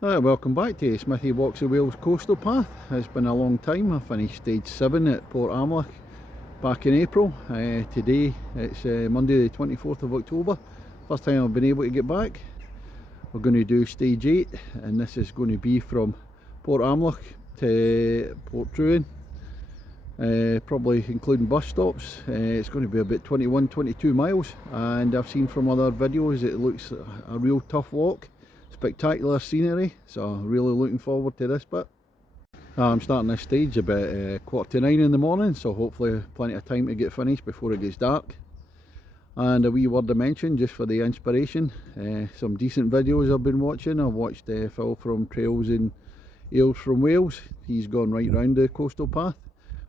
Hi, welcome back to Smithy Walks of Wales Coastal Path. It's been a long time. I finished stage 7 at Port Amlych back in April. Today it's Monday the 24th of October. First time I've been able to get back. We're going to do stage 8 and this is going to be from Port Amlych to Port Truan, probably including bus stops. It's going to be about 21-22 miles, and I've seen from other videos it looks a real tough walk. Spectacular scenery, so really looking forward to this bit. I'm starting this stage about 8:45 in the morning, so hopefully plenty of time to get finished before it gets dark. And a wee word of mention just for the inspiration, some decent videos I've been watching. I've watched Phil from Trails and Ales from Wales, he's gone right round the coastal path.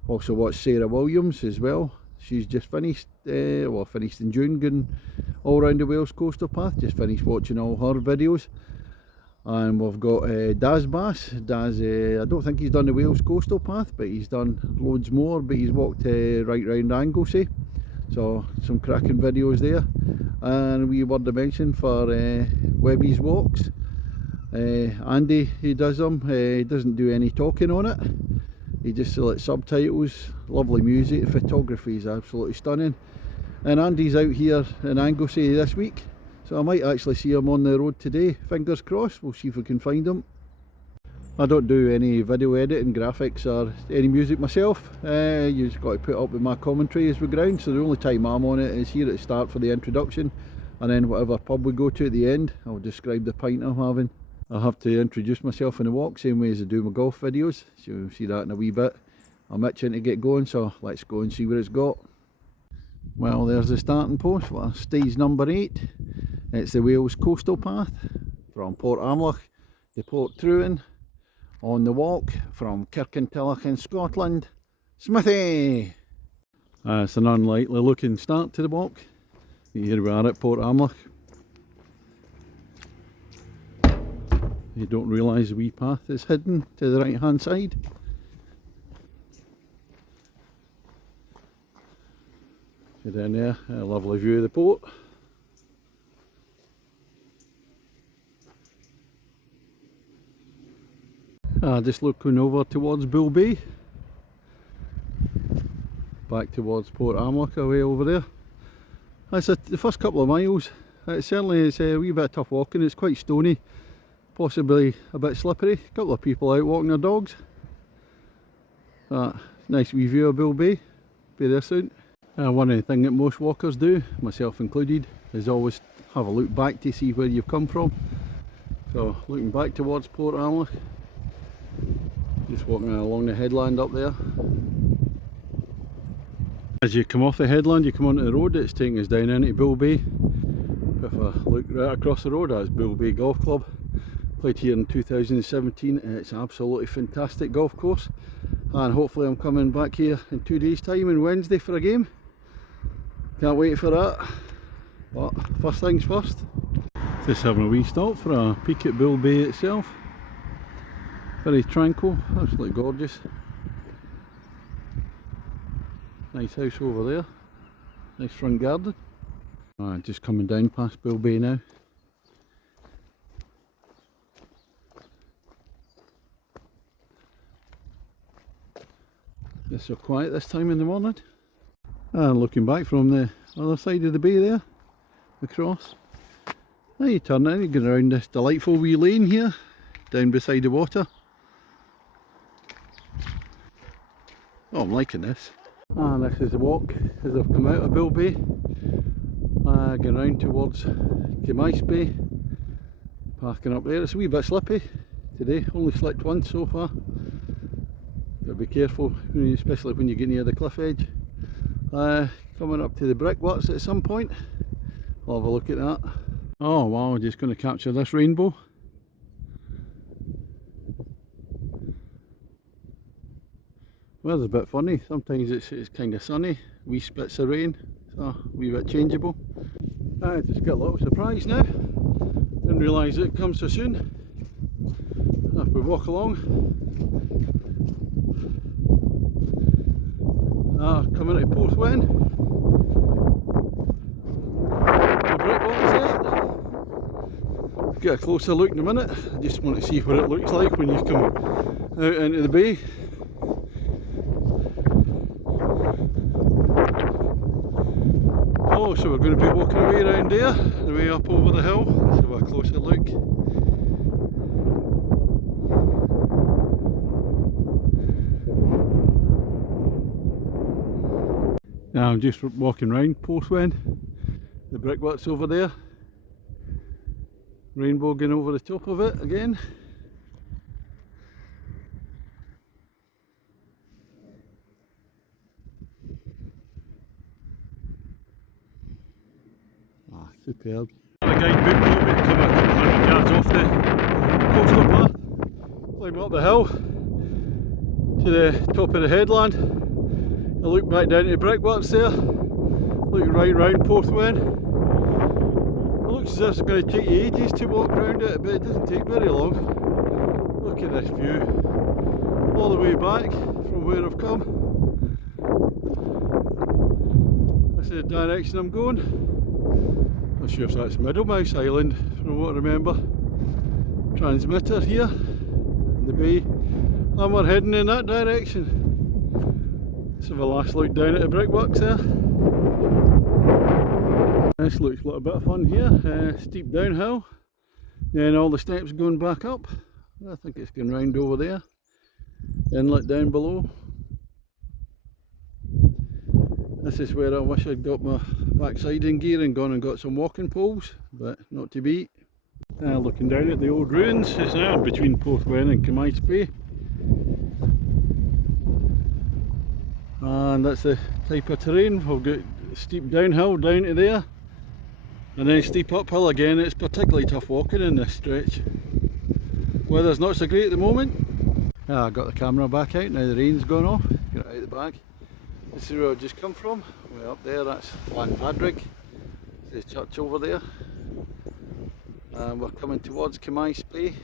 Also watched Sarah Williams as well, she's just finished, finished in June, going all round the Wales coastal path. Just finished watching all her videos. And we've got Daz Bass. Daz, I don't think he's done the Wales coastal path, but he's done loads more, but he's walked right round Anglesey, so some cracking videos there. And we word to mention for Webby's walks, Andy, he does them. He doesn't do any talking on it, he just selects subtitles. Lovely music, the photography is absolutely stunning. And Andy's out here in Anglesey this week, so I might actually see him on the road today. Fingers crossed, we'll see if we can find him. I don't do any video editing, graphics or any music myself. You just got to put up with my commentary as we go round, so the only time I'm on it is here at the start for the introduction, and then whatever pub we go to at the end, I'll describe the pint I'm having. I'll have to introduce myself in the walk, same way as I do my golf videos, so you'll see that in a wee bit. I'm itching to get going, so let's go and see where it's got. Well, there's the starting post for stage number 8. It's the Wales coastal path from Port Amlych to Port Truan. On the walk from Kirkintilloch in Scotland, Smithy! It's an unlikely looking start to the walk. Here we are at Port Amlych. You don't realise the wee path is hidden to the right hand side. Go down there, a lovely view of the port. Just looking over towards Bull Bay, back towards Port Amlych away over there. That's the first couple of miles. It certainly is a wee bit tough walking. It's quite stony, possibly a bit slippery. A couple of people out walking their dogs. Nice wee view of Bull Bay. Be there soon. One of the things that most walkers do, myself included, is always have a look back to see where you've come from. So looking back towards Port Amlych, just walking along the headland up there. As you come off the headland, you come onto the road, it's taking us down into Bull Bay. If I look right across the road, that's Bull Bay Golf Club. Played here in 2017, and it's an absolutely fantastic golf course. And hopefully I'm coming back here in 2 days time on Wednesday for a game. Can't wait for that. But first things first. Just having a wee stop for a peek at Bull Bay itself. Very tranquil, absolutely gorgeous. Nice house over there, nice front garden. Just coming down past Bull Bay now. Just so quiet this time in the morning. And looking back from the other side of the bay there, across. Now you turn in, you go around this delightful wee lane here, down beside the water. Oh, I'm liking this. And this is the walk as I've come out of Bull Bay. Going round towards Kemice Bay. Parking up there. It's a wee bit slippy today, only slipped once so far. Gotta be careful, especially when you get near the cliff edge. Coming up to the brickworks at some point. I'll have a look at that. Oh wow, just going to capture this rainbow. Weather's a bit funny, sometimes it's kind of sunny, wee spits of rain, so a wee bit changeable. I just got a little surprise now, didn't realise it comes so soon. If we walk along, coming out of Porthwen, the brickworks there. get a closer look in a minute. I just want to see what it looks like when you come out into the bay. Oh, so we're going to be walking away around there, the way up over the hill. Let's have a closer look. Now I'm just walking round Porthwen, the brickworks over there. Rainbow going over the top of it again. Ah, superb. The guidebook told me to come a couple hundred yards off the coastal path, climb up the hill to the top of the headland. I look back down to the brickworks there, look right round Porthwen. It looks as if it's going to take you ages to walk around it, but it doesn't take very long. Look at this view, all the way back from where I've come. This is the direction I'm going. Not sure if that's Middlemouse Island from what I remember. Transmitter here in the bay, and we're heading in that direction. Let's have a last look down at the brickworks there. This looks like a bit of fun here. Steep downhill, then all the steps going back up. I think it's going round over there. Inlet down below. This is where I wish I'd got my backside in gear and gone and got some walking poles, but not to be. Looking down at the old ruins just now between Porthwen and Camice Bay. And that's the type of terrain. We've got steep downhill down to there, and then steep uphill again. It's particularly tough walking in this stretch. Weather's not so great at the moment. I got the camera back out now, the rain's gone off. Get it out the bag. This is where I've just come from. Way up there, that's Llanfadrig. There's the church over there. And we're coming towards Camice Bay,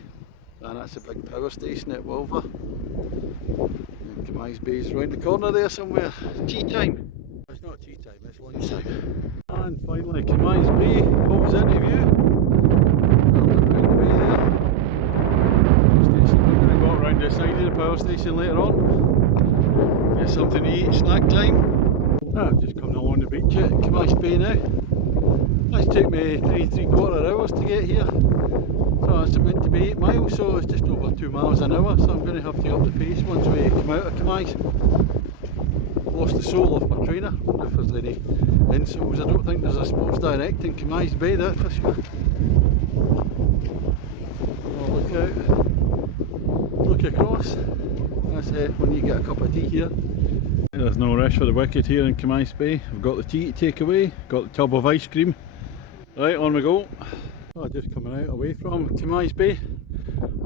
and that's a big power station at Wilver. And Camice Bay's round the corner there somewhere. Tea time. It's not tea time, it's lunch time. And finally Camice Bay hoves into view. I'll look round the bay there. Station. We're going to go around the side of the power station later on. Get something to eat, snack time. I've just come along the beach at Camice Bay now. It's took me 3¾ hours to get here. So it's meant to be 8 miles, so it's just over 2 miles an hour, so I'm going to have to up the pace once we come out of Camice. Lost the sole off my trainer. I wonder if there's any insoles. I don't think there's a sports direct in Camice Bay, that's for sure. Oh, look out. Look across. That's it, when you get a cup of tea here. There's no rush for the wicket here in Camice Bay. I've got the tea to take away, got the tub of ice cream. Right, on we go. Oh, just coming out away from Camice Bay.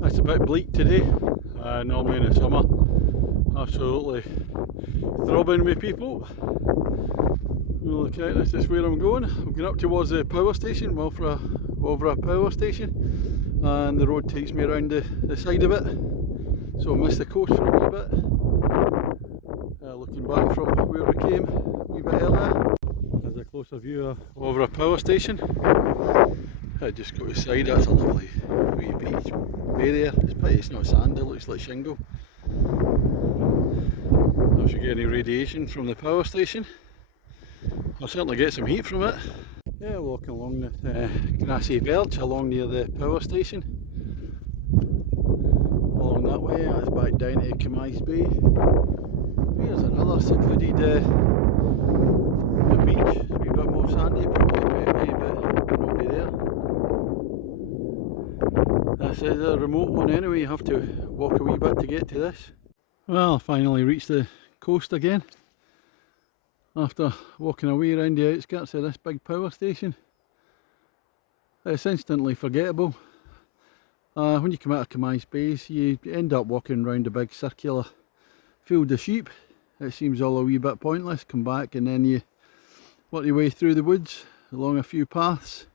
It's a bit bleak today. Normally in the summer, absolutely throbbing with people. Look out, this is where I'm going. I'm going up towards the power station, Wilver Power Station, and the road takes me around the side of it, so I missed the coast for a wee bit. Looking back from where we came a wee bit earlier. There's a closer view of Wilver Power Station. I just got beside, that's a lovely wee beach bay there. It's not sand, it looks like shingle. Not sure you get any radiation from the power station. I'll certainly get some heat from it. Yeah, walking along the grassy verge along near the power station. Along that way, that's back down to Camice Bay. Here's another secluded beach. It's a wee bit more sandy, probably maybe, but nobody there. This is a remote one anyway, you have to walk a wee bit to get to this. Well, I finally reached the coast again after walking away around the outskirts of this big power station. It's instantly forgettable. When you come out of Camice Bay, you end up walking around a big circular field of sheep. It seems all a wee bit pointless. Come back and then you work your way through the woods along a few paths.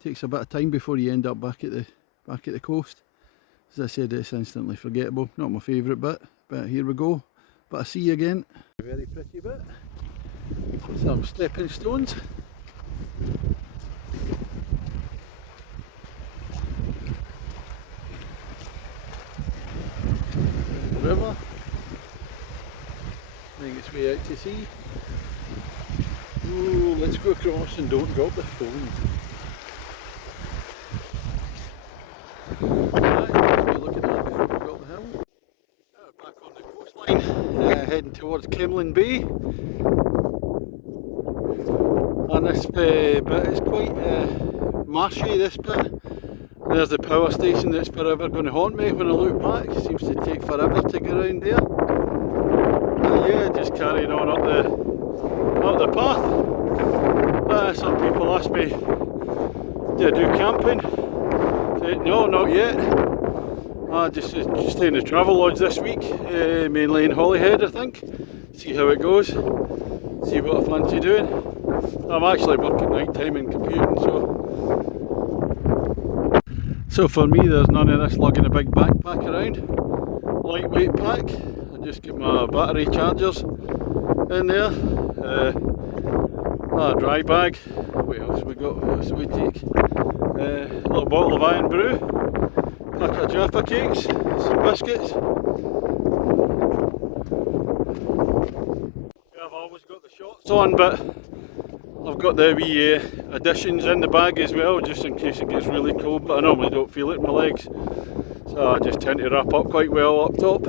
Takes a bit of time before you end up back at the coast. As I said, it's instantly forgettable. Not my favourite bit, but here we go. But I see you again. A very pretty bit. Some stepping stones. river, making its way out to sea. Ooh, let's go across and don't drop the phone. Right, let's look at that before we go up the hill. Back on the coastline, heading towards Kemlyn Bay. And this bit is quite marshy, this bit. There's the power station that's forever going to haunt me when I look back. It seems to take forever to get around there. But yeah, just carrying on up the path. Some people ask me, do I do camping? Say, no, not yet. Just stay in the travel lodge this week, mainly in Holyhead, I think. See how it goes. See what I fancy doing. I'm actually working night time in computing, so for me there's none of this lugging a big backpack around. Lightweight pack. I just get my battery chargers in there. A dry bag. What else we got? What else do we take? A little bottle of Iron Brew. Pack of Jaffa cakes. Some biscuits. I've always got the shorts on, but I've got the wee additions in the bag as well, just in case it gets really cold, but I normally don't feel it in my legs. So I just tend to wrap up quite well up top.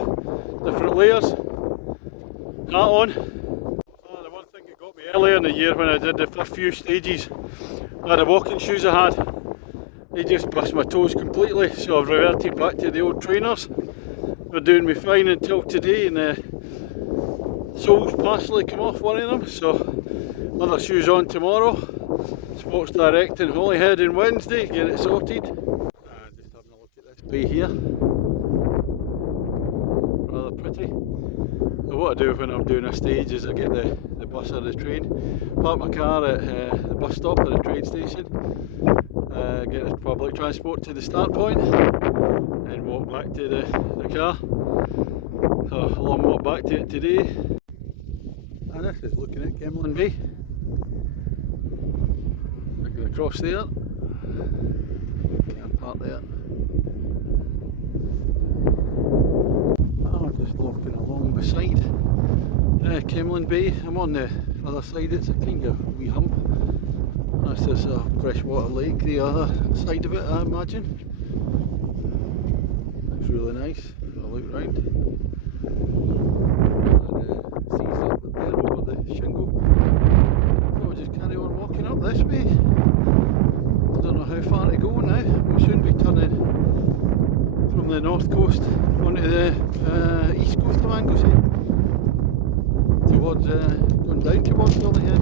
Different layers. Hat on. The one thing that got me earlier in the year when I did the first few stages, I had the walking shoes I had. They just bust my toes completely, so I've reverted back to the old trainers. They're doing me fine until today, and the soles partially come off one of them, so other shoes on tomorrow. Sports Direct in Holyhead on Wednesday, get it sorted. Just having a look at this bay here. Rather pretty. So what I do when I'm doing a stage is I get the bus or the train, park my car at the bus stop or the train station, get the public transport to the start point, and walk back to the car. So a long walk back to it today. And this is looking at Kemlyn Bay. Across there, can't park there. Just walking along beside Kemlyn Bay. I'm on the other side, it's a kind of wee hump. This is a freshwater lake, the other side of it, I imagine. Looks really nice. I'll look round. And seas up there over the shingle. So we'll just carry on walking up this way. I don't know how far to go now. We'll soon be turning from the north coast onto the east coast of Anglesey, towards going down towards Holyhead,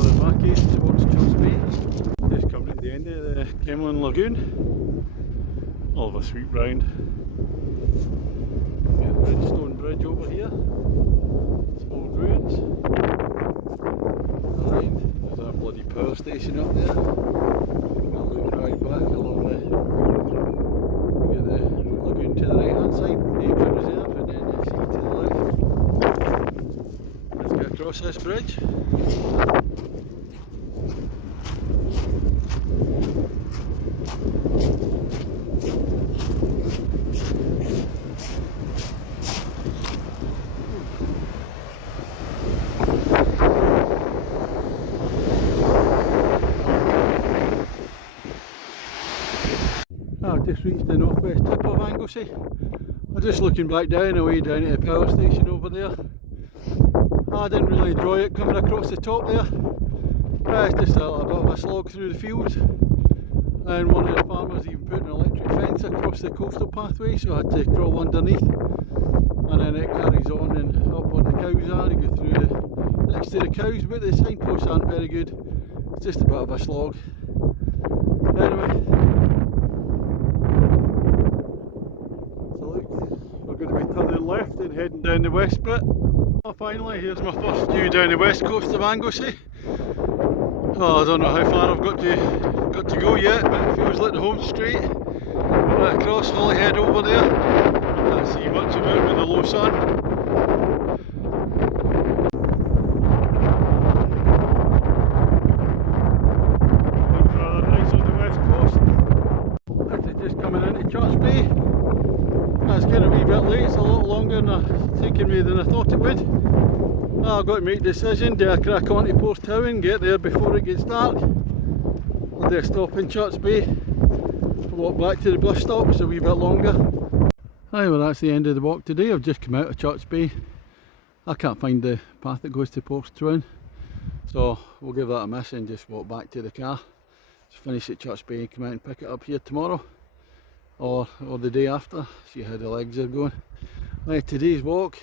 or back east towards Church Bay. Just coming at the end of the Kemlyn Lagoon. All of a sweep round. Get Bridgestone Bridge over here. Some old ruins. And there's that bloody power station up there. I'll look right back along the lagoon to the right hand side, nature reserve, and then the sea to the left. Let's get across this bridge. I've just reached the northwest tip of Anglesey. I'm just looking back down, away down at the power station over there. I didn't really enjoy it coming across the top there. It's just a bit of a slog through the fields. And one of the farmers even put an electric fence across the coastal pathway, so I had to crawl underneath. And then it carries on and up where the cows are, you go through next to the cows, but the signposts aren't very good. It's just a bit of a slog. Anyway. We're going to be turning left and heading down the west bit. Oh, finally, here's my first view down the west coast of Anglesey. Oh, I don't know how far I've got to go yet, but it feels like the home straight. Right across Holyhead over there. Can't see much of it with the low sun. Looks rather nice on the west coast. Actually just coming into Church Bay. It's getting a wee bit late, it's a little taking me than I thought it would. I've got to make a decision, do I crack on to Portown, get there before it gets dark, or do I stop in Church Bay, walk back to the bus stop, it's a wee bit longer. Right, well that's the end of the walk today. I've just come out of Church Bay. I can't find the path that goes to Portown, so we'll give that a miss and just walk back to the car. Just finish at Church Bay and come out and pick it up here tomorrow, or the day after, see how the legs are going. Right, today's walk,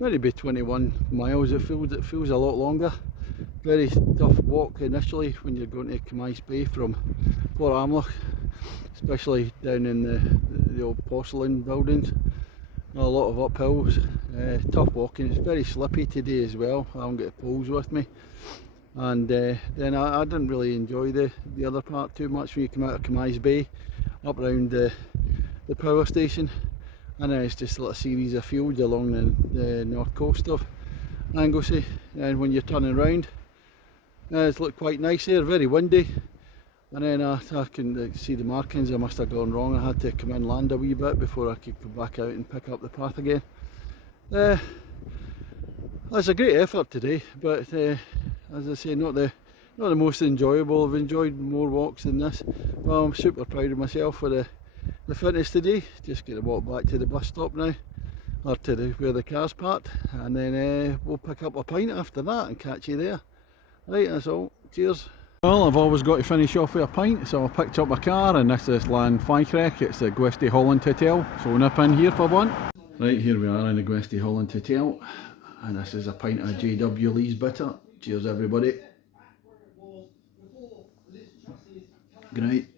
going to be 21 miles. It feels a lot longer. Very tough walk initially when you're going to Camais Bay from Port Amlych, especially down in the old porcelain buildings. A lot of uphills, tough walking. It's very slippy today as well. I haven't got the poles with me, and then I didn't really enjoy the other part too much when you come out of Camais Bay up around the power station, and then it's just a little series of fields along the north coast of Anglesey, and when you're turning round it's looked quite nice there, very windy, and then I can see the markings. I must have gone wrong. I had to come inland a wee bit before I could come back out and pick up the path again. That's a great effort today, but as I say, not the most enjoyable. I've enjoyed more walks than this. Well, I'm super proud of myself for the fitness today. Just going to walk back to the bus stop now, or to where the car's parked, and then we'll pick up a pint after that and catch you there. Right, that's all. Cheers. Well, I've always got to finish off with a pint, so I picked up my car, and this is Land Ficrec. It's the Gwesty Holland Hotel, so we'll nip in here for one. Right, here we are in the Gwesty Holland Hotel, and this is a pint of JW Lee's bitter. Cheers everybody. Good night.